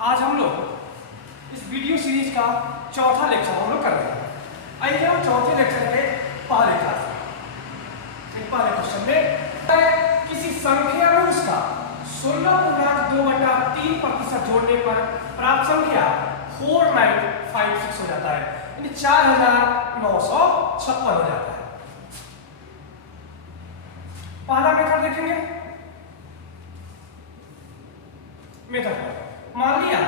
आज हम लोग इस वीडियो सीरीज का चौथा लेक्चर हम लोग कर रहे हैं। आइए हम चौथे लेक्चर के पहले क्लास पहले क्वेश्चन में किसी संख्या में उसका 16.2/3% जोड़ने पर प्राप्त संख्या 4956 हो जाता है, यानी 4956 हो जाता है। पहला मेथड देखेंगे। मेथड मान लिया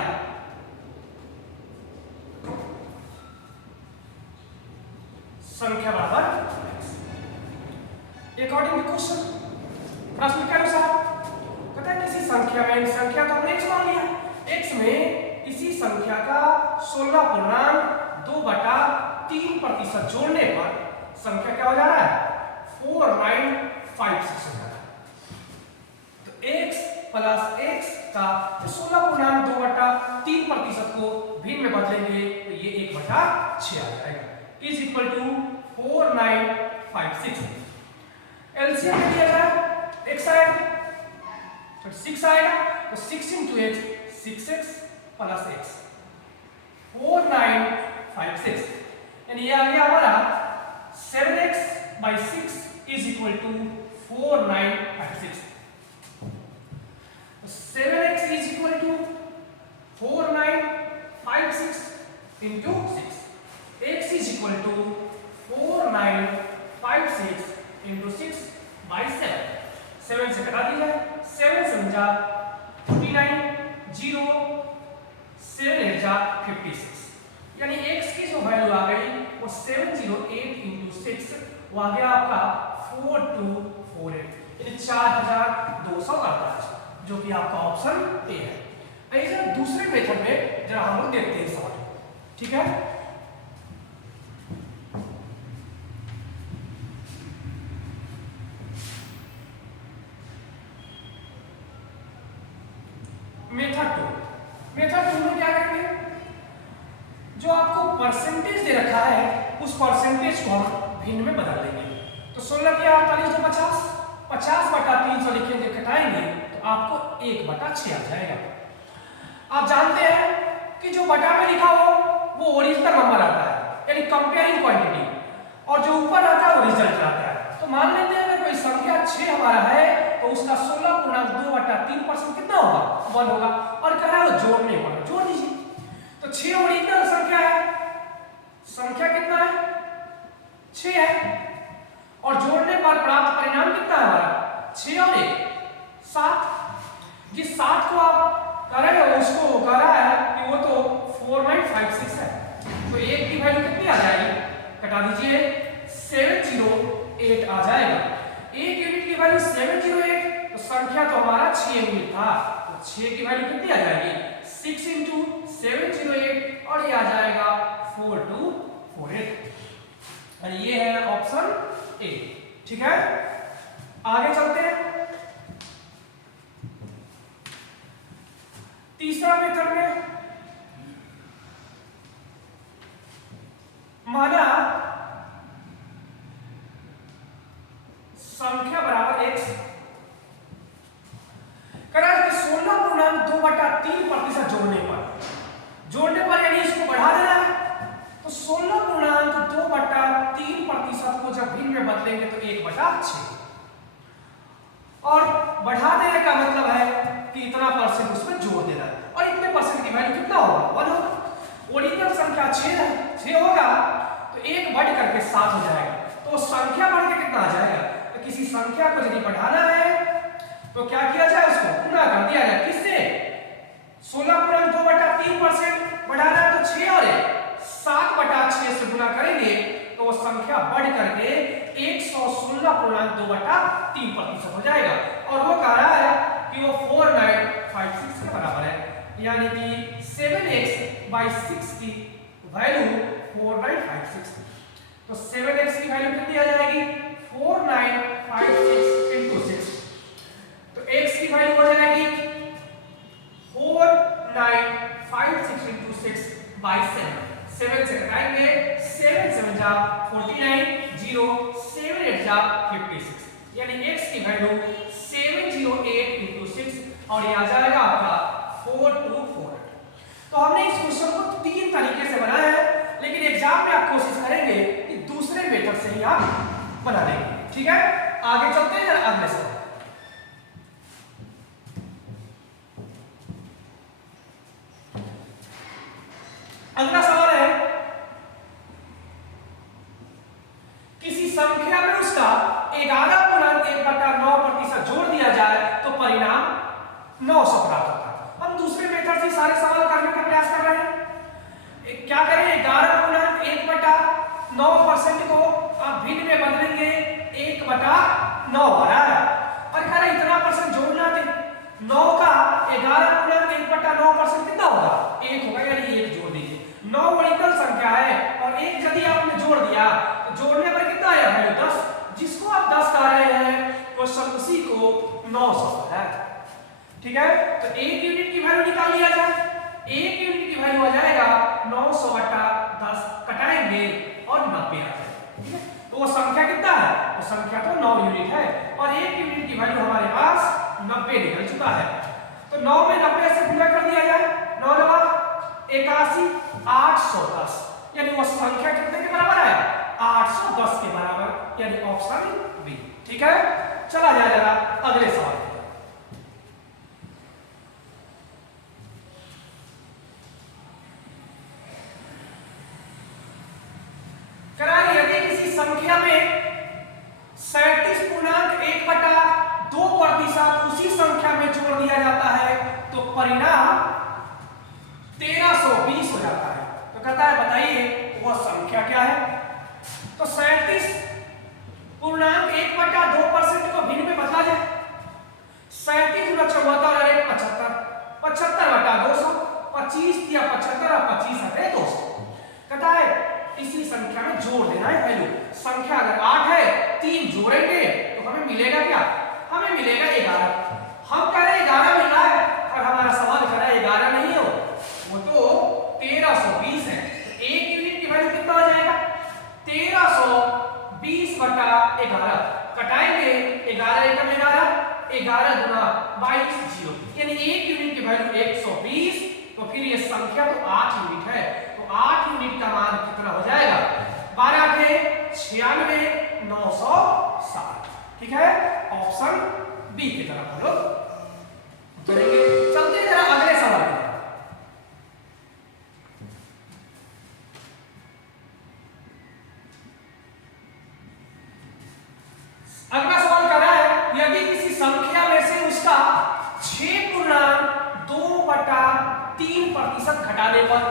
संख्या बराबर अकॉर्डिंग टू क्वेश्चन, प्रश्न के अनुसार कहता है किसी संख्या में, संख्या का हमने x मान लिया, x में इसी संख्या का 16.2/3% जोड़ने पर संख्या क्या हो जा रहा है? 4956 हो जा रहा है। तो x प्लस x का 16.2/3% को भिन्न में बदलेंगे तो ये 1/6 आ जाएगा, इज इक्वल टू 4956। एलसीएम में दिया जाए x आएगा तो 6 आएगा, तो 6 into x 6x plus x 4956, यानी ये आ गया हमारा 7x/6 is equal to 4956। 7x is equal to 4956 into 6. X is equal to 4956 into 6 by 7. 7 से घटा दीजिए, 7 7 जा 49, 0 7 8 जा 56, यानी x की जो वैल्यू आ गई वो 708 into 6 वो आ गया आपका 4248, यानी 4248, जो कि आपका ऑप्शन ए है। ऐसे दूसरे मेथड में जरा हम लोग देखते हैं सवाल, ठीक है। मेथड टू में क्या करेंगे? जो आपको परसेंटेज दे रखा है उस परसेंटेज को हम भिन्न में बदल देंगे। तो 16 की 48 तो 50, 50/300 लिखेंगे, कटाएंगे आपको 1/6 आ जाएगा। आप जानते हैं कि जो बटा में लिखा हो वो ओरिजिनल नंबर आता है, यानी कंपेयरिंग क्वांटिटी, और जो ऊपर आता है वो रिजल्ट आता है। तो मान लेते हैं अगर कोई संख्या 6 हमारा है तो उसका 16.2/3% कितना होगा? 1 होगा, और कह रहा है वो जोड़ने वाला, जोड़ दीजिए। तो 6 ओरिजिनल संख्या है, संख्या कितना है? 6 है, और जोड़ने पर प्राप्त परिणाम कितना है हमारा? 6 और 1 7। जिस 7 को आप कर रहे हो उसको कह रहा है कि वो तो 4956 है, तो 1 की वैल्यू कितनी आ जाएगी? कटा दीजिए, 708 आ जाएगा। 1 यूनिट की वैल्यू 708, तो संख्या तो हमारा 6 यूनिट था, तो 6 की वैल्यू कितनी आ जाएगी? 6 into 708, और ये आ जाएगा 4248, और ये है ऑप्शन ए, ठीक है। आगे चलते हैं। तीसरा मेथड में माना संख्या बराबर x, करा 16.2/3% जोड़ने पर यानी इसको बढ़ा देना है, तो 16.2/3% को जब भिन्न में बदलेंगे तो 1/6, और बढ़ा देने का मतलब है कि इतना परसेंट उसमें जोड़ देना है, और इतने परसेंट की वैल्यू कितना होगा? 1 होगा। ओरिजिनल संख्या 6 होगा, तो 1 बढ़ करके 7 हो जाएगा, तो संख्या बढ़ के कितना आ जाएगा? तो किसी संख्या को यदि बढ़ाना है तो क्या किया जाए? उसको गुणा कर दिया जाए, किससे? 16.2/3% बढ़ाना है तो 6 और 1 7/6 से गुणा करेंगे तो वो संख्या बढ़ करके 116.2/3% हो जाएगा, और वो कह रहा है कि वो 4956 के बराबर है, यानी कि 7x/6 की वैल्यू 4956। तो 7x की वैल्यू कितनी आ जाएगी? 4956 into 6, तो x की वैल्यू हो जाएगी 4956 into 6 by 7। 7 से घटाएंगे, 7 7 जा 49, 0 7 8 जा 56, यानी x की वैल्यू 708 into 6, और ये आ जाएगा आपका 424। तो हमने इस क्वेश्चन को 3 तरीके से बनाया है, लेकिन एग्जाम में आप कोशिश करेंगे कि दूसरे मेथड से ही आप बना देंगे। ठीक है, आगे चलते हैं जरा अगले सवाल। अगला सवाल है, किसी संख्या में उसका 11.1/9% जोड़ दिया जाए तो परिणाम 900 प्राप्त होता है। हम दूसरे मेथड से सारे सवाल करने का प्रयास कर रहे हैं। क्या करें, 11.1/9% को आप भिन्न में बदलेंगे 1/9 बना है, और कह रहे इतना परसेंट जोड़ना थे। 9 का 11.1/9% कितना होगा, 1 होगा, यानी 1 जोड़ दीजिए। 9 ओरिजिनल संख्या है और 1 यदि आपने जोड़ दिया तो जोड़ने पर कितना आया वैल्यू 10। जिसको आप 10 कह रहे हैं क्वेश्चन उसी को 900 है। ठीक है, तो 1 यूनिट की वैल्यू निकाल लिया जाए। 1 यूनिट की वैल्यू आ जाएगा 900/10, कटाएंगे और 90 आ जाएगा। ठीक है, तो वो संख्या कितना है, वो संख्या तो 9 यूनिट है और 1 यूनिट की वैल्यू हमारे पास 90 निकल चुका है। तो 9 में 90 से गुणा कर दिया जाए, 9 9 81, 810, यानी वो संख्या कितने के बराबर है, 810 के बराबर, यानी ऑप्शन बी। ठीक है, चला जाए जरा अगले सवाल। यदि किसी संख्या में 37.1/2% उसी संख्या में जोड़ दिया जाता है तो परिणाम 1320 हो जाता है। तो कहता है बताइए वह संख्या क्या है। तो 37.1/2% को भिन्न में बदला जाए। 37 × 74 अरे 75, 75/200, 25 या 75 और 25 हटे 200। कहता है इसी संख्या में जोड़ देना है वैल्यू। संख्या अगर 8 है, 3 जोड़ेंगे तो हमें मिलेगा क्या, हमें मिलेगा 11। हम कह रहे हैं 11 मिल रहा है और हमारा सवाल कह रहा है 11 नहीं हो, वो तो 1320 है। तो 1 यूनिट की वैल्यू कितना हो जाएगा, 1320/11, कटाएंगे 11 एकम 11, 11 गुना 22 0, यानी 1 यूनिट की वैल्यू 120। तो फिर ये संख्या तो 8 यूनिट है, तो 8 यूनिट का मान कितना हो जाएगा, 12 के 96, 960। ठीक है, ऑप्शन बी की तरफ हम लोग चलेंगे। चलते हैं जरा अगले सवाल की। अगला सवाल कर रहा है, यदि किसी संख्या में से उसका 6.2/3% घटाने पर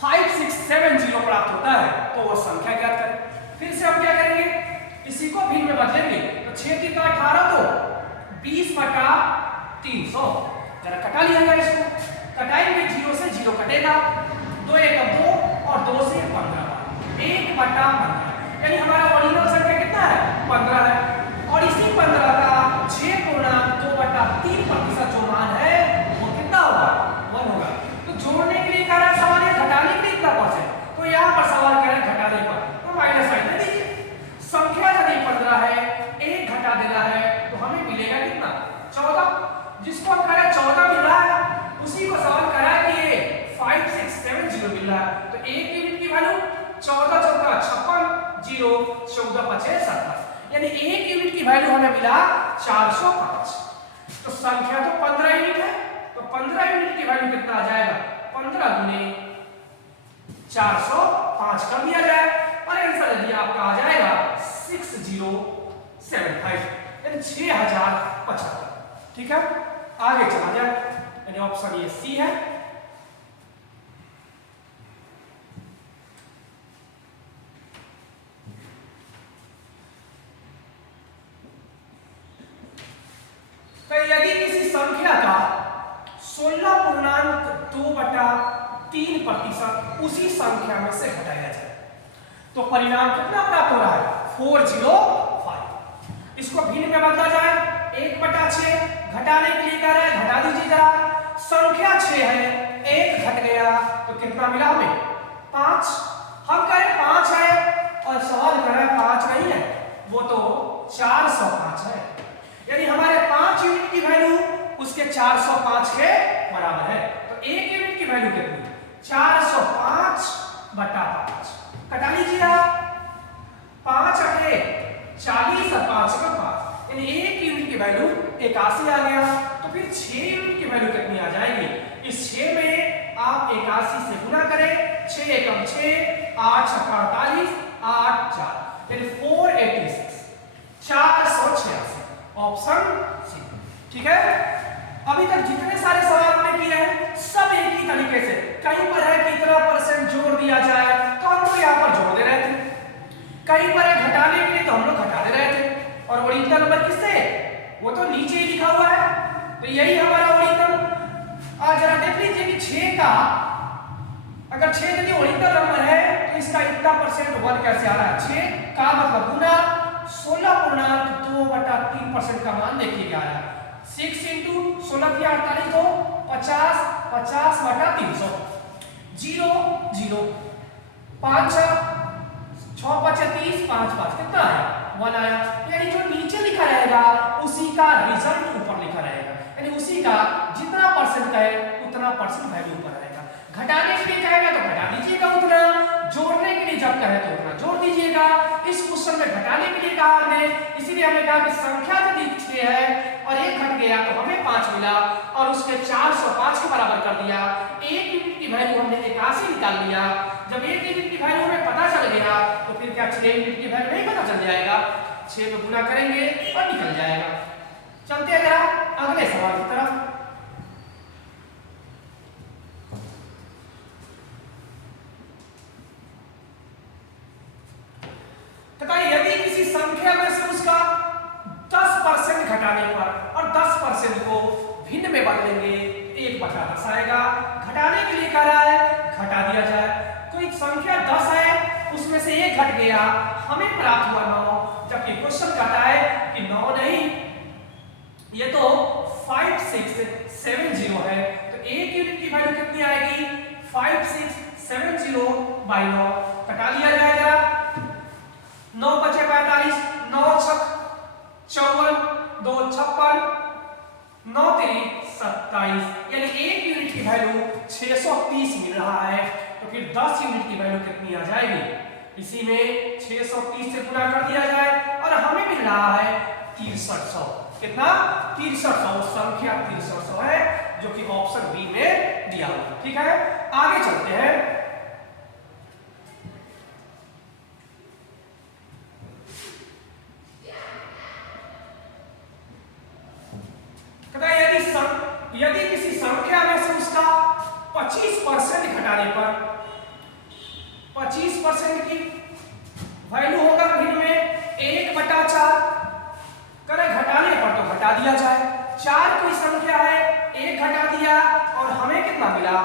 5670 प्राप्त होता है तो वह संख्या ज्ञात करें। फिर से हम क्या करेंगे, इसी को भिन्न में बदलेंगे। तो 6 × 3 = 18, तो 20/300, जरा कटा लिया जाए इसको। कटाएंगे, 0 से 0 कटेगा, 2 एकम 2 और 2 से 15, 1/15, यानी हमारा ओरिजिनल संख्या कितना है, 15 है। और इसी 15 का 6.2/3% जो मान है वो कितना होगा, 1 होगा। तो जोड़ने के लिए कह रहा है सवाल, ये घटाने के लिए कितना पहुंचे, तो यहाँ पर सवाल कह रहा है घटाने पर, तो माइनस साइन दे दीजिए। संख्या यदि 15 है, 1 घटा देना है तो हमें मिलेगा कितना, 14। जिसको हम कह रहे हैं 14 मिल रहा है, उसी को सवाल कह रहा है कि ये 5670 मिल रहा है। तो 1 यूनिट की वैल्यू 14 × 4 = 56, 0 14 × 5 = 27, यानी 1 यूनिट की वैल्यू हमें मिला 405। तो संख्या तो 15 यूनिट है, तो 15 यूनिट की वैल्यू कितना आ जाएगा, 15 × 405 कर दिया जाए और आंसर यदि आपका आ जाएगा 6075, यानी 6075। ठीक है, आगे चला जाए, यानी ऑप्शन ये सी है। तो यदि किसी संख्या का 16.2/3% उसी संख्या में से घटाया जाए तो परिणाम कितना प्राप्त हो रहा है, 405। इसको भिन्न में बदला जाए, 1/6, घटाने के लिए कह रहा है, घटा दीजिए जरा। संख्या 6 है, 1 घट गया तो कितना मिला हमें, 5। हम कह रहे 5 है और सवाल कर रहा है 5 नहीं है, वो तो 405 है, यानी हमारे 5 यूनिट की वैल्यू उसके 405 के बराबर है। तो एक यूनिट की वैल्यू कितनी? 405/5। कटा लीजिए आप, 5 अठे 40 और 5 का 5, यानी एक यूनिट की वैल्यू 81 आ गया। तो फिर 6 यूनिट की वैल्यू कितनी आ जाएगी? इस 6 में आप 81 से गुना करें, 6 एकम 6, 8 छक्का 48, 8 4, यानी 486, 486, ऑप्शन सी। ठीक है, अभी तक जितने सारे सवाल हमने किए हैं सब एक ही तरीके से, कहीं पर है कितना परसेंट जोड़ दिया जाए तो हम लोग यहाँ पर जोड़ दे रहे थे, कहीं पर है घटाने के लिए तो हम लोग घटा दे रहे थे, और ओरिजिनल नंबर किससे? वो तो नीचे ही लिखा हुआ है, तो यही हमारा ओरिजिनल। आज जरा देख लीजिए कि 6 का, अगर 6 यदि ओरिजिनल नंबर है तो इसका इतना परसेंट 1 कैसे आ रहा है? 6 का मतलब गुना 16.2/3% का मान देखिए क्या आ रहा है। 6 इंटू 16 की 48 तो 50, 50/300, 0 0, 5 6 5 30, 5 5 कितना आया? 1 आया। यानी जो नीचे लिखा रहेगा उसी का रिजल्ट ऊपर लिखा रहेगा, यानी उसी का जितना परसेंट का है उतना परसेंट वैल्यू ऊपर रहेगा। घटाने के लिए कहेगा तो घटा दीजिएगा उतना, जोड़ने के लिए जब कहे तो उतना जोड़ दीजिएगा। इस क्वेश्चन में घटाने के लिए कहा हमने, इसीलिए हमने कहा कि संख्या यदि 6 है और 1 घट गया तो हमें 5 मिला और उसके 405 के बराबर कर दिया। एक यूनिट की वैल्यू हमने 81 निकाल लिया। जब एक यूनिट की वैल्यू हमें पता चल गया तो फिर क्या 6 यूनिट की वैल्यू नहीं पता चल जाएगा? 6 में गुना करेंगे और निकल जाएगा। चलते हैं जरा अगले सवाल की तरफ। यदि किसी संख्या में से उसका 10% घटाने पर और 10% को भिन्न में बदलेंगे 1/10 आएगा। घटाने के लिए कह रहा है घटा दिया जाए। कोई संख्या 10 है उसमें से 1 घट गया, हमें प्राप्त हुआ 9, जबकि क्वेश्चन कहता है कि 9 नहीं, ये तो 5670 है। तो एक यूनिट की वैल्यू कितनी आएगी? 5670/9। घटा लिया जाएगा, 9 बचे 45, 9 छक 54, 2 56, 9 3 27, यानी एक यूनिट की वैल्यू 630 मिल रहा है। तो फिर 10 यूनिट की वैल्यू कितनी आ जाएगी? इसी में 630 से गुणा कर दिया जाए और हमें मिल रहा है 6300। कितना? 6300, संख्या 6300 है जो कि ऑप्शन बी में दिया हुआ। ठीक है, आगे चलते हैं। यदि किसी संख्या में से उसका 25% घटाने पर 25% की वैल्यू होगा भिन्न में 1/4। करे घटाने पर तो घटा दिया जाए। 4 कोई संख्या है, 1 घटा दिया और हमें कितना मिला?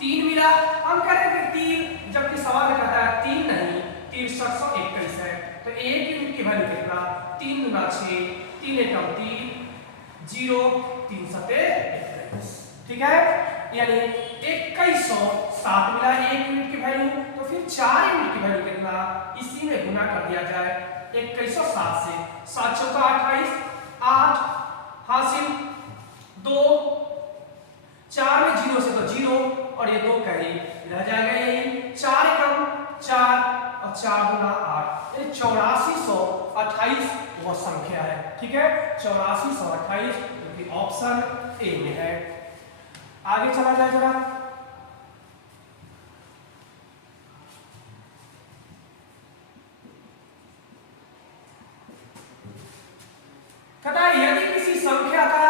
3 मिला। हम करेंगे 3, जबकि सवाल कहता है 3 नहीं, 6321 है। तो एक यूनिट की वैल्यू कितना? 3 गुना 6, 3 एकम 3, 0 3 सते 21। ठीक है, यानी 2107 मिला एक यूनिट की वैल्यू। तो फिर 4 यूनिट की वैल्यू कितना? इसी में गुना कर दिया जाए 2107 से। 7 चौका 28, 8 हासिल 2, 4 में 0 से तो 0 और ये 2 कहीं रह जाएगा। यही 4 एकम 4 और 4 गुना 8, ये 8428 वह संख्या है। ठीक है, 8428 ऑप्शन ए में है। आगे चला जाए जरा। कहता है यदि किसी संख्या का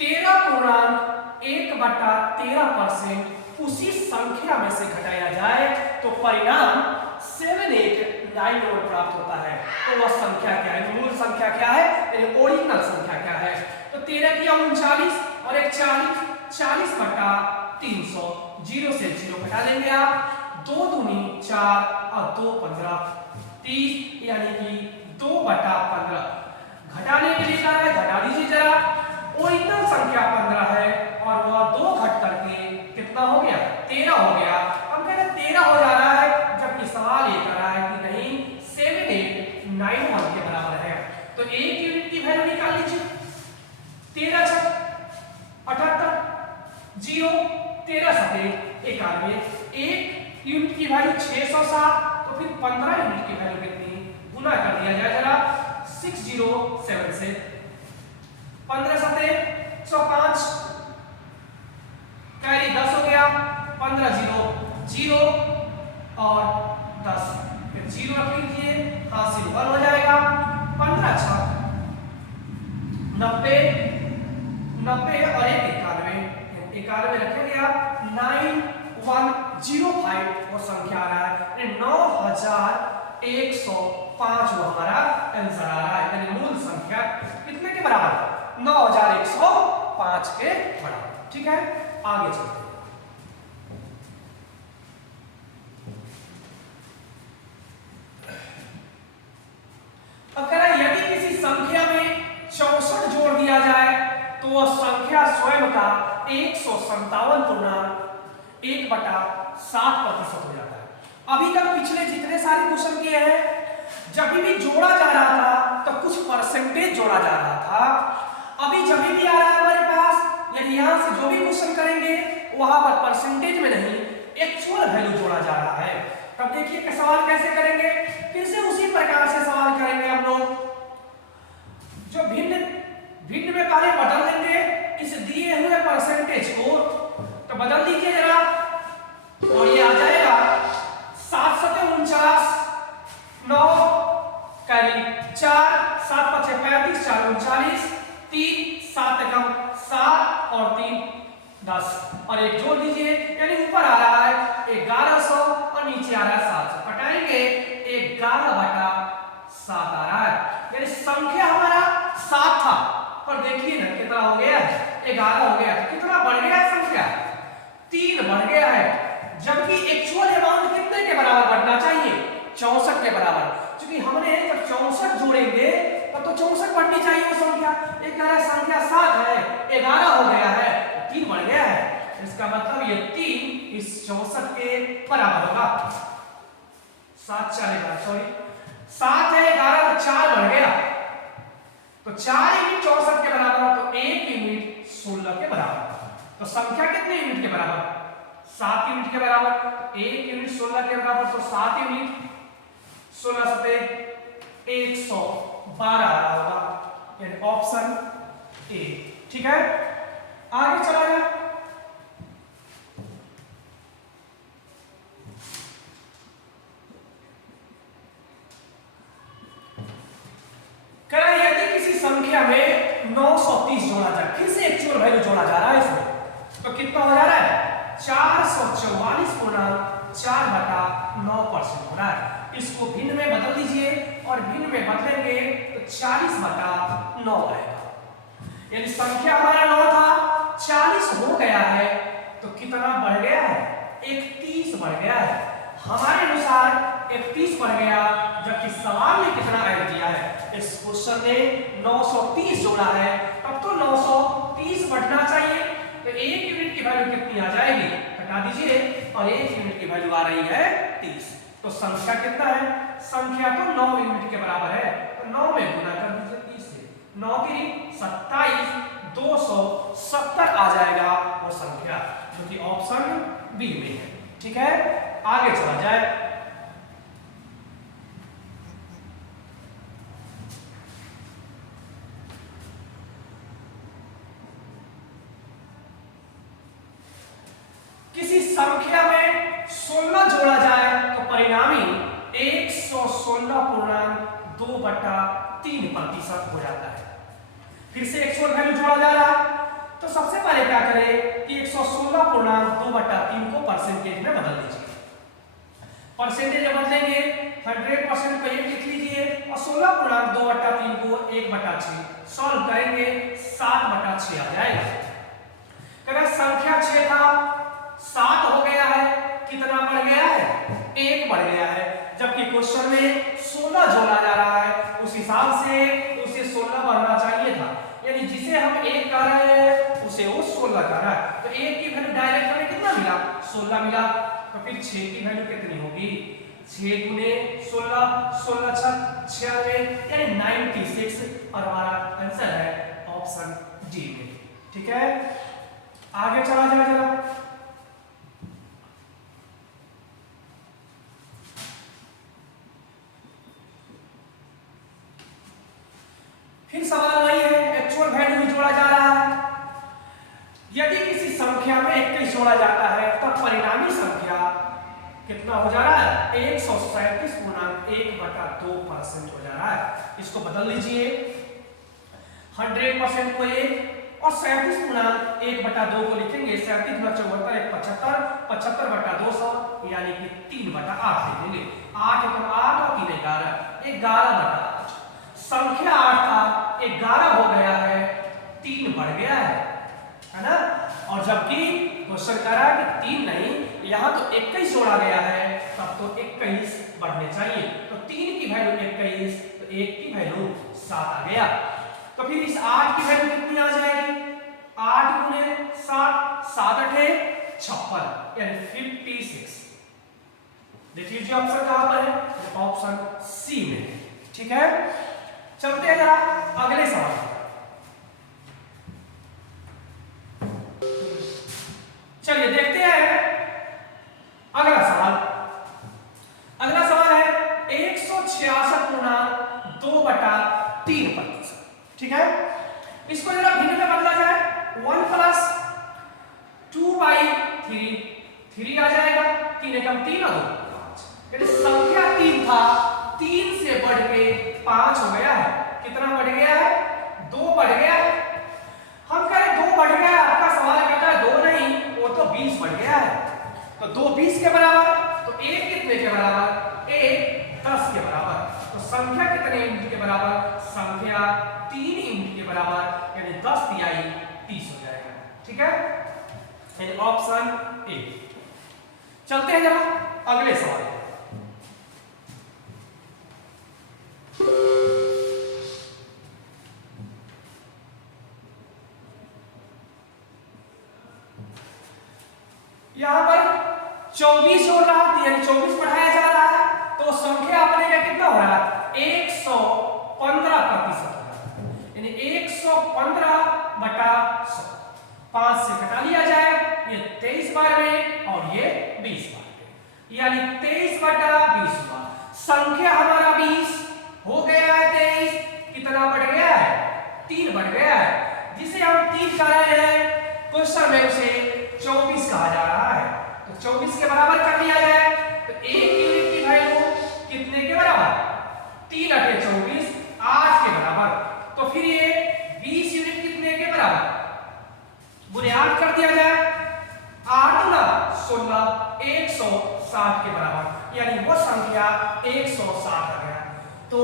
13.1/13% उसी संख्या में से घटाया जाए तो परिणाम 789 प्राप्त होता है। तो वह संख्या क्या है? मूल संख्या क्या है? ओरिजिनल संख्या क्या है? तो 13 की 39 और एक 40, 40/300, 0 से 0 घटा देंगे आप। 2 दूनी 4 और 2 15, 30, यानी कि 2/15। घटाने के लिए क्या है? घटा दीजिए जरा। ओरिजिनल संख्या 15 है और वह 2 घट करके कितना हो गया? 13 हो गया। हम कहते हैं 13 हो जा रहा है, जबकि सवाल ये कर रहा है कि नहीं 7891 के बराबर है। तो एक यूनिट की वैल्यू निकाल लीजिए। 13 छक 78, 0 13 सते 91, एक यूनिट की वैल्यू 607, तो फिर 15 यूनिट की वैल्यू कितनी गुना कर दिया जाए जरा 607 से। 15 सते 105, कैरी 10 हो गया, 15 0 0 और 10, फिर 0 रख लीजिए, हासिल 1 हो जाएगा। 15 छक 90 90 और 91 रखेंगे आप 9105 और संख्या आ रहा है 9105 वो हमारा आंसर आ रहा है, यानी मूल संख्या कितने के बराबर 9105 के बराबर। ठीक है, आगे चलते हैं। अगर यदि किसी संख्या में 64 जोड़ दिया जाए तो वह संख्या स्वयं का 197.1/7% हो जाता है। अभी तक पिछले जितने सारे क्वेश्चन किए हैं, जब भी जोड़ा जा रहा था तो कुछ परसेंटेज जोड़ा जा रहा था। अभी जब भी आ रहा है हमारे पास, यदि यहां से जो भी क्वेश्चन करेंगे वहां पर परसेंटेज में नहीं, एक्चुअल वैल्यू जोड़ा जा रहा है। तब देखिए कि सवाल कैसे करेंगे, फिर से उसी प्रकार से सवाल करेंगे हम लोग। जो भिन्न में पहले बदल देंगे इस दिए हुए परसेंटेज को, तो बदल दीजिए जरा, और ये आ जाएगा 7 सते 49, 9 कैरी 4 7 5 35 4 39, 3 7 एकम 7 और 3 10 और एक जोड़ दीजिए, यानी ऊपर आ रहा है 1100 और नीचे आ रहा है 700, घटाएंगे 11/7 आ रहा है, यानी संख्या हमारा 7 था, पर देखिए ना कितना हो गया, 11 हो गया। कितना बढ़ गया है संख्या, 3 बढ़ गया है, जबकि एक्चुअल अमाउंट कितने के बराबर बढ़ना चाहिए, 64 के बराबर। क्योंकि हमने जब 64 जोड़ेंगे तब तो 64 बढ़नी चाहिए वो संख्या। एक संख्या 7 है, 11 हो गया है, 3 बढ़ गया है, इसका मतलब ये 3 इस 64 के बराबर होगा। 7 चलेगा, सॉरी 7 है 11 तो 4 बढ़ गया, तो 4 यूनिट 64 के बराबर, तो 1 यूनिट 16 के बराबर। तो संख्या कितने यूनिट के बराबर, 7 यूनिट के बराबर। 1 यूनिट 16 के बराबर, तो 7 यूनिट 16 सते 112 आ रहा होगा, यानी ऑप्शन ए। ठीक है, आगे चला गया। यदि किसी संख्या में 930 जोड़ा जाए, फिर से एक्चुअल वैल्यू जोड़ा जा रहा है इसमें, तो कितना हो जा रहा है 444/9% हो रहा है। इसको भिन्न में बदल दीजिए, और भिन्न में बदलेंगे तो 40/9 आएगा, यानी संख्या हमारा 9 था, 40 हो गया है, तो कितना बढ़ गया है 31 बढ़ गया है। हमारे अनुसार 31 बढ़ गया, जबकि सवाल में कितना ऐड किया है, इस क्वेश्चन ने 930 जोड़ा है, तब तो 930 बढ़ना चाहिए। तो 1 यूनिट की वैल्यू कितनी आ जाएगी, घटा दीजिए, और 1 यूनिट की वैल्यू आ रही है 30। तो संख्या कितना है, संख्या तो 9 यूनिट के बराबर है, तो 9 में गुना कर दीजिए 30 से, 9 की 27, 270 आ जाएगा वो संख्या, जो कि ऑप्शन बी में है। ठीक है, आगे चला जाए। किसी संख्या में 16 जोड़ा जाए तो परिणामी 116.2/3% हो जाता है। फिर से एक्चुअल वैल्यू जोड़ा जा रहा है, तो सबसे पहले क्या करें कि 116.2/3 को परसेंटेज में बदल दीजिए। परसेंटेज में बदलेंगे 100% को 1 लिख लीजिए, और 16.2/3 को 1/6 सॉल्व करेंगे 7/6 आ जाएगा। अगर संख्या 6 था, 7 हो गया है, कितना बढ़ गया है 1 बढ़ गया है, जबकि क्वेश्चन में 16 जोड़ा जा रहा है, उस हिसाब से उसे 16 बढ़ना चाहिए था, यानी जिसे हम 1 कह रहे हैं उसे वो 16 कह रहा है। तो 1 की वैल्यू डायरेक्ट हमें कितना मिला 16 मिला, तो फिर 6 की वैल्यू कितनी होगी 6 गुने 16, 16 6 96, यानी 96, और हमारा आंसर है ऑप्शन डी में। ठीक है, आगे चला जाए। फिर सवाल वही है, एक्चुअल वैल्यू ही जोड़ा जा रहा है। यदि किसी संख्या में 21 जोड़ा जाता है तब परिणामी संख्या कितना हो जा रहा है? 137.1/2% हो जा रहा है। इसको बदल लीजिए, 100% को 1 और 37.1/2 को लिखेंगे। 37 × 74 = 75, 75/200 यानी कि 3/8 लिख देंगे। 8 × 8 और 3 = 11, 11/8। संख्या 8 था, 11 हो गया है, 3 बढ़ गया है ना। और जबकि क्वेश्चन कह रहा है कि 3 नहीं, यहाँ तो 21 जोड़ा गया है, तब तो 21 बढ़ने चाहिए। तो 3 की वैल्यू 21, तो 1 की वैल्यू 7 आ गया। तो फिर इस 8 की वैल्यू कितनी आ जाएगी? 8 × 7, 7 × 8 = 56 यानी 56। देख लीजिए ऑप्शन कहां पर है? ऑप्शन सी में। ठीक है, चलते हैं जरा अगले सवाल। चलिए देखते हैं अगला सवाल। अगला सवाल है 166.2/3%। ठीक है, इसको जरा भिन्न में बदला जाए, 1 + 2/3, 3 आ जाएगा, 3 एकम 3 और 2 5। यानी संख्या 3 था, 3 से बढ़ के 5 हो गया है। कितना बढ़ गया है? 2 बढ़ गया है। हम कह रहे 2 बढ़ गया, आपका सवाल कहता है 2 नहीं, वो तो 20 बढ़ गया है। तो 2 20 के बराबर, तो 1 कितने के बराबर? 1 10 के बराबर। तो संख्या कितने यूनिट के बराबर? संख्या 3 यूनिट के बराबर, यानी 10 तिहाई 30 हो जाएगा। ठीक है, यानी ऑप्शन ए। चलते हैं जरा अगले सवाल। यहां पर 24 हो रहा है, यानी 24 बढ़ाया जा रहा है, तो संख्या अपने का कितना हो रहा है? 115% हो रहा है, यानी 115/100। 5 से घटा लिया जाए, ये 23 बार में और ये 20 बार में, यानी 23/20 हुआ। संख्या हमारा 20 हो गया है, 23 कितना बढ़ गया है? 3 बढ़ गया है, जिसे हम 3 कह रहे हैं, क्वेश्चन में उसे 24 कहा जा रहा है। तो 24 के बराबर कर लिया जाए, तो 1 यूनिट की वैल्यू कितने के बराबर? 3 × 8 = 24, 8 के बराबर। तो फिर ये 20 यूनिट कितने के बराबर? बुनियाद कर दिया जाए, 8 × 16 160 के बराबर, यानी वो संख्या 160 आ गया। तो